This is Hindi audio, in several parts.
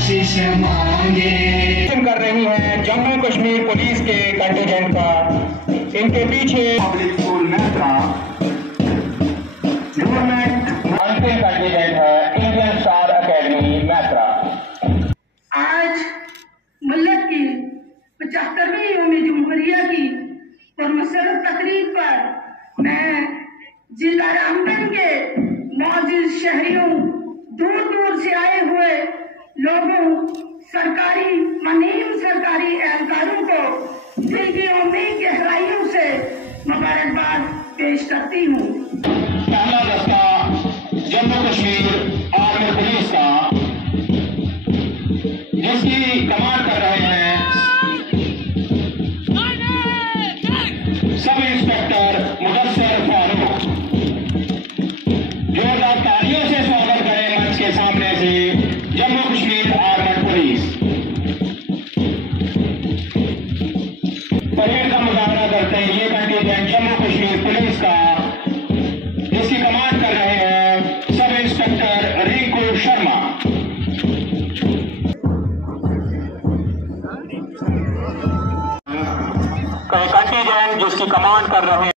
आशीष मांगे। कर रही है जम्मू कश्मीर पुलिस के कंटिजेंट का, इनके पीछे पब्लिक स्कूल मैत्रा गवर्नमेंट अंतिम कंटिजेंट है इंडियन स्टार एकेडमी मैत्रा। आज मुल्क की 75वीं यौम जमहूरिया की पुरमसरत तकरीब पर मैं जिला रामबन के मौजूद शहरियों, दूर दूर से आए हुए लोगों, सरकारी मनीम सरकारी एहलकारों को दिल की उम्मीद गहराइयों से मुबारकबाद पेश करती हूँ। पहला दस्ता जम्मू कश्मीर आर्मी पुलिस का, जिसकी कमांड कर रहे हैं सब इंस्पेक्टर मुदस्सिर फारूक। जोरदार तालियों से स्वागत करें मंच के सामने से Jammu Kashmir army police. Parade का मुकाबला करते हैं ये कंटिजेंट जम्मू कश्मीर पुलिस का, जिसकी कमांड कर रहे हैं sub inspector Rinku Sharma. Contingent जिसकी कमांड कर रहे हैं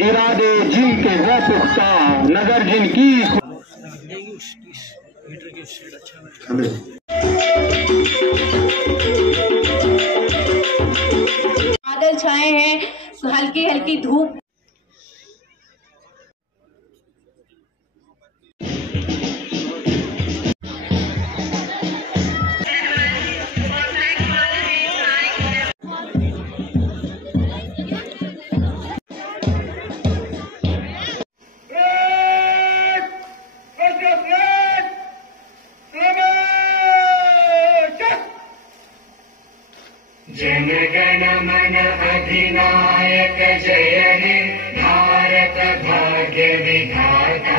इरादे जिनके है पुख्ता, नजर जिनकी बादल छाए हैं, हल्की हल्की धूप। जन गण मन अधिनायक जय हे भारत भाग्य विधाता।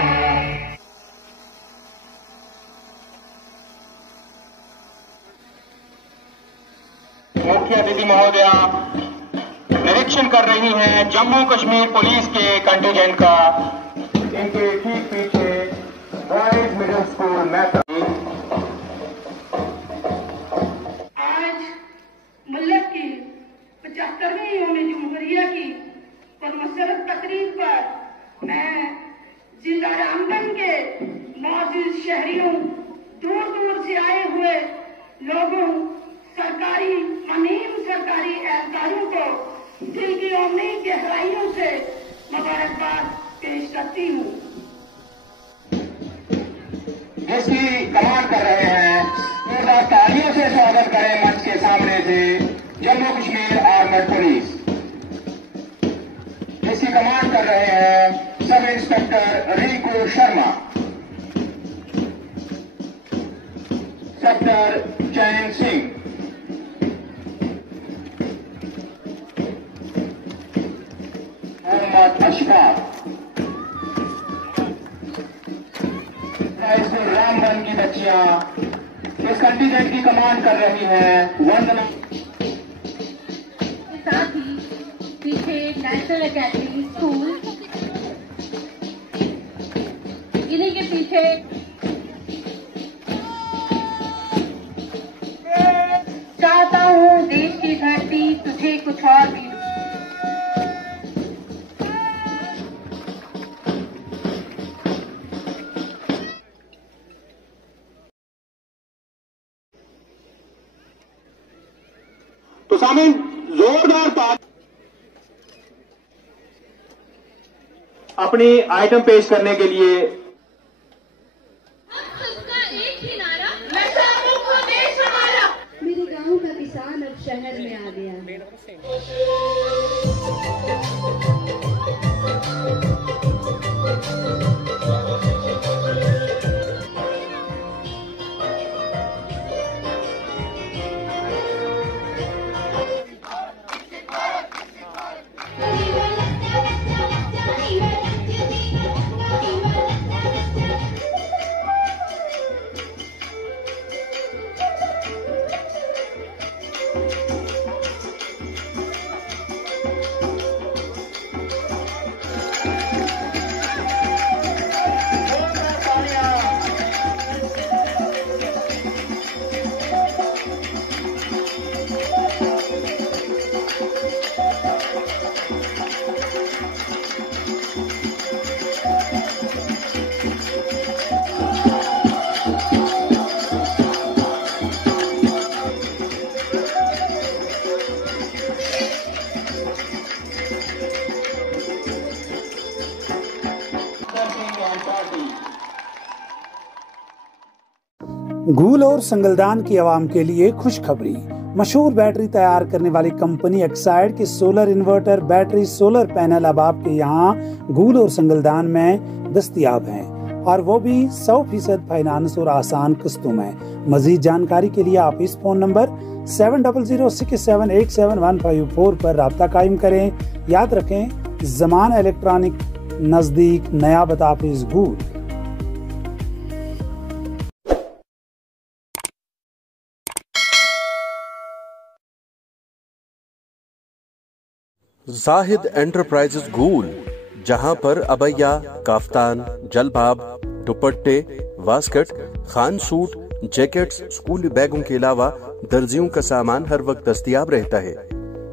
मुख्य अतिथि महोदया निरीक्षण कर रही हैं जम्मू कश्मीर पुलिस के कंटिजेंट का, इनके ठीक पीछे बॉयज मिडिल स्कूल मैत्रा। मुल्क की 75वीं यौम जमहूरिया की पुरमसरत तकरीब पर मैं जिला रामबन के मौजूद शहरियों, दूर दूर से आए हुए लोगों, सरकारी मनीम सरकारी एहलकारों को दिल की उम्मीद गहराइयों से मुबारकबाद पेश करती हूँ। जिसकी कमांड कर रहे हैं, जोरदार तालियों से स्वागत करें मंच के सामने से जम्मू कश्मीर आर्मड पुलिस, जिसकी कमांड कर रहे हैं sub inspector Rinku Sharma. Sector Chain Singh, Mohammad Ashfaq, Ramban की बच्चियां इस कंटिजेंट की कमांड कर रही हैं वंदना। साथ ही पीछे नेशनल एकेडमी स्कूल, इन्हीं के पीछे चाहता हूँ देश की धरती तुझे कुछ और भी। तो सामने जोरदार ताल अपनी आइटम पेश करने के लिए एक ही नारा, देश हमारा। मेरे गांव का किसान अब शहर में आ गया। घूल और संगलदान की आवाम के लिए खुशखबरी। मशहूर बैटरी तैयार करने वाली कंपनी एक्साइड के solar inverter, battery, solar panel अब आपके यहाँ घूल और संगलदान में दस्तयाब हैं और वो भी 100% फाइनेंस और आसान किस्तों में। मजीद जानकारी के लिए आप इस फोन नंबर 7006787154 पर राब्ता कायम करें। याद रखें, जमान इलेक्ट्रॉनिक, नजदीक नया बताफिज घूल। जाहिद एंटरप्राइजेज घूल, जहां पर अबैया, काफ्तान, जलबाब, दुपट्टे, वास्कट, खान सूट, जैकेट्स, स्कूली बैगों के अलावा दर्जियों का सामान हर वक्त दस्तयाब रहता है।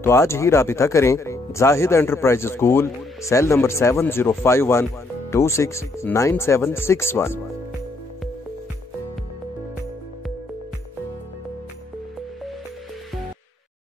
तो आज ही राबिता करें जाहिद एंटरप्राइजेज घूल, सेल नंबर 7051269761।